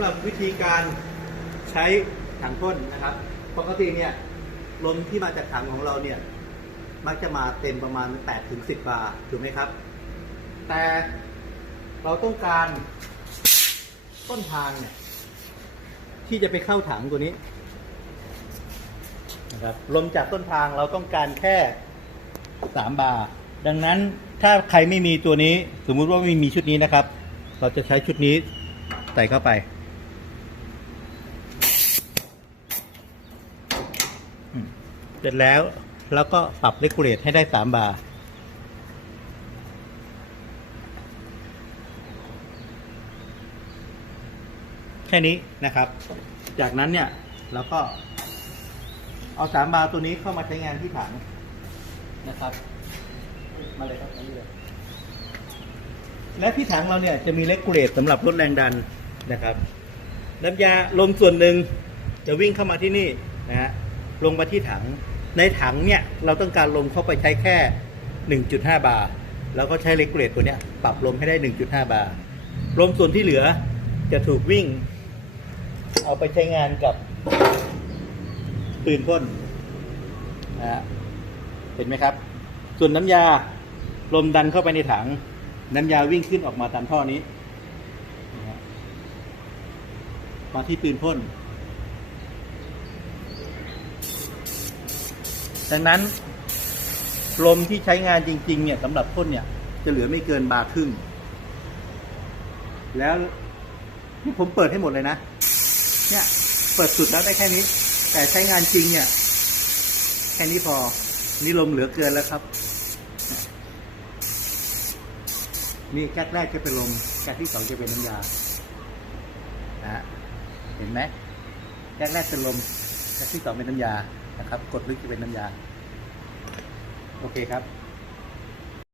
สำหรับวิธีการใช้ถังพ่นนะครับ ปกติเนี่ยลมที่มาจากถังของเราเนี่ยมักจะมาเต็มประมาณ 8 ถึง 10 บาร์ถูกไหมครับ แต่เราต้องการต้นทางเนี่ยที่จะไปเข้าถังตัวนี้นะครับลมจากต้นทางเราต้องการแค่ 3 บาร์ดังนั้นถ้าใครไม่มีตัวนี้ สมมุติว่าไม่มีชุดนี้นะครับ เราจะใช้ชุดนี้ใส่เข้าไปอืม เสร็จแล้วแล้วก็ปรับเลกูเลตให้ได้3บาร์แค่นี้นะครับ จากนั้นเนี่ยเราก็ เอาสามบาร์ตัวนี้เข้ามาใช้งานที่ถังนะครับ มาเลยครับมานี่เลย และที่ถังเราเนี่ยจะมีเลกูเลตสำหรับลดแรงดันนะครับ น้ำยาลมส่วนหนึ่งจะวิ่งเข้ามาที่นี่นะฮะ ลงมาที่ถัง ในถังเนี่ยเราต้องการลมเข้าไปใช้แค่ 1.5 บาร์แล้วก็ใช้เลกูเลตตัวเนี้ยปรับลมให้ได้ 1.5 บาร์ลมส่วนที่เหลือจะถูกวิ่ง เอาไปใช้งานกับปืนพ่นนะเห็นไหมครับ ส่วนน้ำยาลมดันเข้าไปในถัง น้ำยาวิ่งขึ้นออกมาตามท่อนี้ มาที่ปืนพ่น ดังนั้นลมที่ใช้งานจริง ๆ เนี่ยสำหรับพ่นเนี่ย จะเหลือไม่เกินบาครึ่ง แล้วนี่ผมเปิดให้หมดเลยนะ เนี่ย เปิดสุดแล้วได้แค่นี้ แต่ใช้งานจริงเนี่ย แค่นี้พอ นี่ลมเหลือเกินแล้วครับ นี่แก๊กแรกจะเป็นลมแก๊กที่สองจะเป็นน้ำยานะเห็นไหมแก๊กแรกเป็นลมแก๊กที่สองเป็นน้ำยา นะครับ กดลึกจะเป็นน้ำยา โอเคครับ